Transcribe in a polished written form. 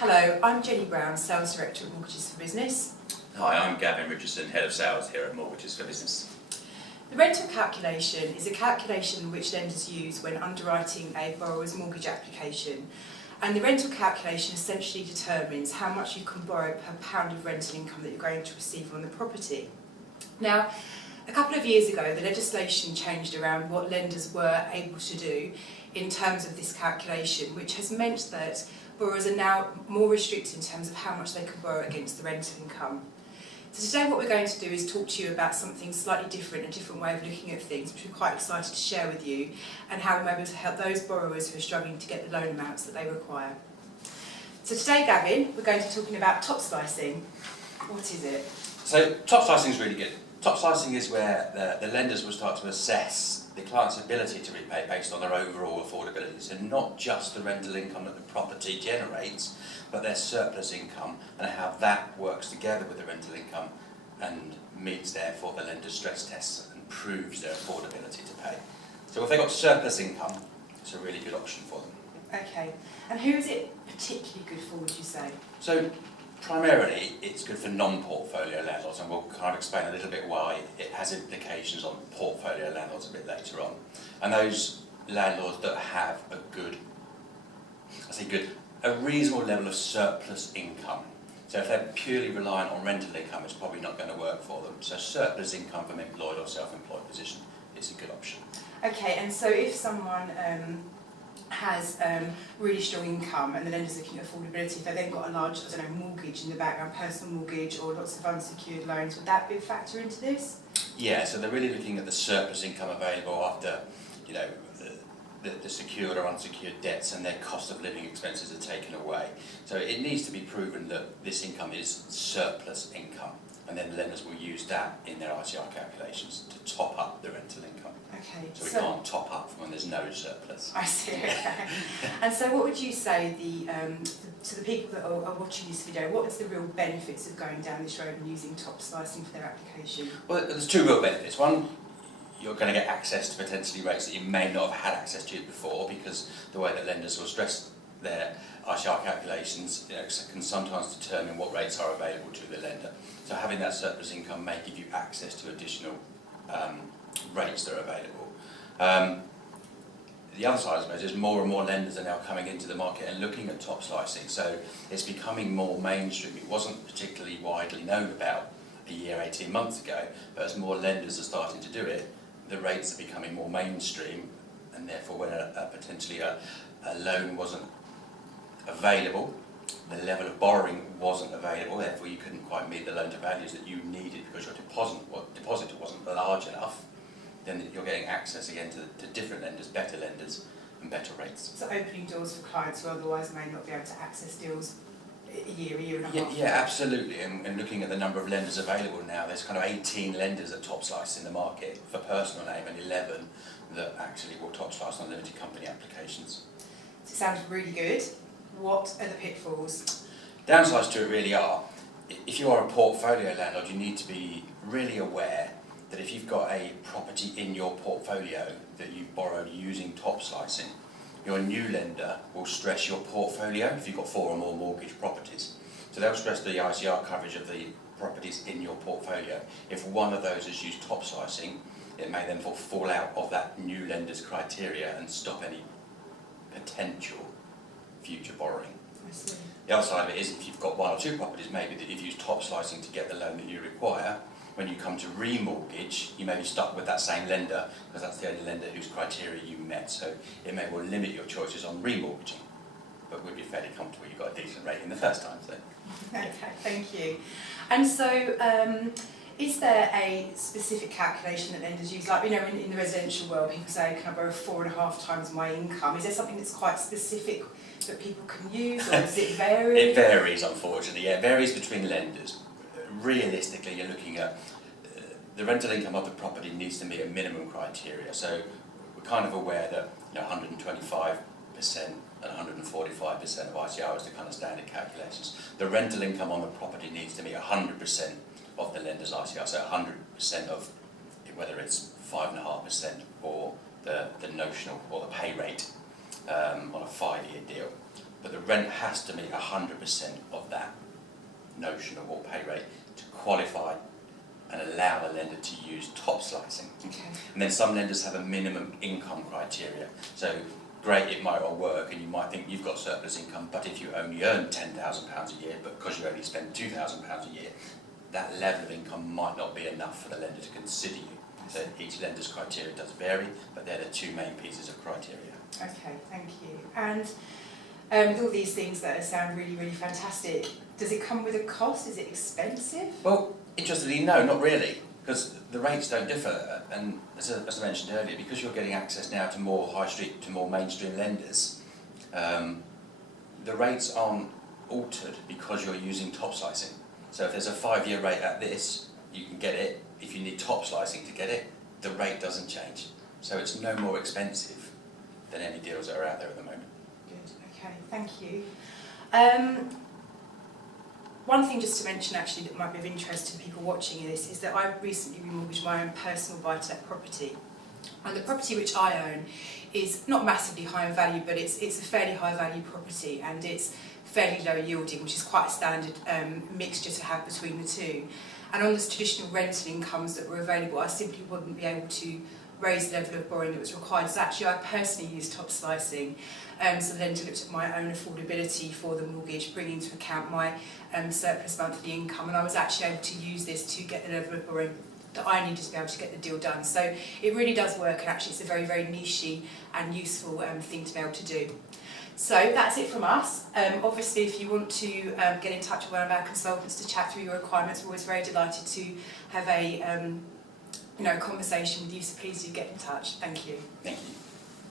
Hello, I'm Jenny Browne, Sales Director at Mortgages for Business. Hi, I'm Gavin, Richardson, Head of Sales here at Mortgages for Business. The rental calculation is a calculation which lenders use when underwriting a borrower's mortgage application. And the rental calculation essentially determines how much you can borrow per pound of rental income that you're going to receive on the property. Now, a couple of years ago, the legislation changed around what lenders were able to do in terms of this calculation, which has meant that borrowers are now more restricted in terms of how much they can borrow against the rental income. So today what we're going to do is talk to you about something slightly different, a different way of looking at things, which we're quite excited to share with you, and how we're able to help those borrowers who are struggling to get the loan amounts that they require. So today, Gavin, we're going to be talking about top slicing. What is it? So top slicing is really good. Top slicing is where the lenders will start to assess the client's ability to repay based on their overall affordability. So not just the rental income that the property generates, but their surplus income and how that works together with the rental income and meets therefore the lender's stress tests and proves their affordability to pay. So if they've got surplus income, it's a really good option for them. Okay, and who is it particularly good for, would you say? So primarily it's good for non-portfolio landlords, and we'll kind of explain a little bit why it has implications on portfolio landlords a bit later on. And those landlords that have a reasonable level of surplus income. So if they're purely reliant on rental income, it's probably not going to work for them. So surplus income from employed or self-employed position is a good option. Okay, and so if someone has really strong income and the lender's looking at affordability, if they've then got a large, mortgage in the background, personal mortgage or lots of unsecured loans, would that be a factor into this? Yeah, so they're really looking at the surplus income available after, the secured or unsecured debts and their cost of living expenses are taken away. So it needs to be proven that this income is surplus income, and then the lenders will use that in their ICR calculations to top up the rental income. Okay. So we can't top up when there's no surplus. I see, okay. And so what would you say to the people that are watching this video, what is the real benefits of going down this road and using top slicing for their application? Well, there's two real benefits. One, you're going to get access to potentially rates that you may not have had access to before, because the way that lenders will stress their ICR calculations can sometimes determine what rates are available to the lender. So having that surplus income may give you access to additional rates that are available. The other side, I suppose, is more and more lenders are now coming into the market and looking at top slicing. So it's becoming more mainstream. It wasn't particularly widely known about a year, 18 months ago, but as more lenders are starting to do it, the rates are becoming more mainstream, and therefore when potentially a loan wasn't available, the level of borrowing wasn't available, therefore you couldn't quite meet the loan to values that you needed because your deposit wasn't large enough, then you're getting access again to different lenders, better lenders and better rates. So opening doors for clients who otherwise may not be able to access deals a year and a half. Yeah, absolutely. And looking at the number of lenders available now, there's kind of 18 lenders at top slice in the market for personal name and 11 that actually will top slice on limited company applications. So it sounds really good. What are the pitfalls? Downsides to it really are, if you are a portfolio landlord, you need to be really aware that if you've got a property in your portfolio that you've borrowed using top slicing, your new lender will stress your portfolio if you've got 4 or more mortgage properties. So they'll stress the ICR coverage of the properties in your portfolio. If one of those is used top slicing, it may then fall out of that new lender's criteria and stop any potential future borrowing. I see. The other side of it is if you've got 1 or 2 properties, maybe that you've used top slicing to get the loan that you require, when you come to remortgage, you may be stuck with that same lender because that's the only lender whose criteria you met. So it may well limit your choices on remortgaging, but we'd be fairly comfortable you got a decent rate in the first time. So. Okay, thank you. And so, is there a specific calculation that lenders use? Like, in the residential world, people say, can I borrow 4.5 times my income? Is there something that's quite specific that people can use, or does it vary? It varies, unfortunately. Yeah, it varies between lenders. Realistically, you're looking at the rental income of the property needs to meet a minimum criteria. So we're kind of aware that 125% and 145% of ICR is the kind of standard calculations. The rental income on the property needs to meet 100% of the lender's ICR, so 100% of whether it's 5.5% or the notional or the pay rate on a 5-year deal. but the rent has to meet 100% of that notional or pay rate to qualify and allow the lender to use top slicing. Okay. And then some lenders have a minimum income criteria. So great, it might all work and you might think you've got surplus income, but if you only earn £10,000 a year, but because you only spend £2,000 a year, that level of income might not be enough for the lender to consider you. So each lender's criteria does vary, but they're the two main pieces of criteria. Okay, thank you. And with all these things that sound really, really fantastic, does it come with a cost? Is it expensive? Well, interestingly, no, not really, because the rates don't differ. And as I mentioned earlier, because you're getting access now to more high street, to more mainstream lenders, the rates aren't altered because you're using top slicing. So if there's a 5-year rate at this, you can get it. If you need top slicing to get it, the rate doesn't change. So it's no more expensive than any deals that are out there at the moment. Good, okay, thank you. One thing just to mention actually that might be of interest to people watching this is that I recently remortgaged my own personal buy-to-let property. And the property which I own is not massively high in value, but it's a fairly high value property, and it's fairly low yielding, which is quite a standard mixture to have between the two. And on the traditional rental incomes that were available, I simply wouldn't be able to raise the level of borrowing that was required. So actually I personally used top slicing. So the lender looked at my own affordability for the mortgage, bringing into account my surplus monthly income, and I was actually able to use this to get the level of borrowing that I needed to be able to get the deal done. So it really does work, and actually it's a very, very niche and useful thing to be able to do. So that's it from us. Obviously, if you want to get in touch with one of our consultants to chat through your requirements, we're always very delighted to have a conversation with you, so please do get in touch. Thank you. Thank you.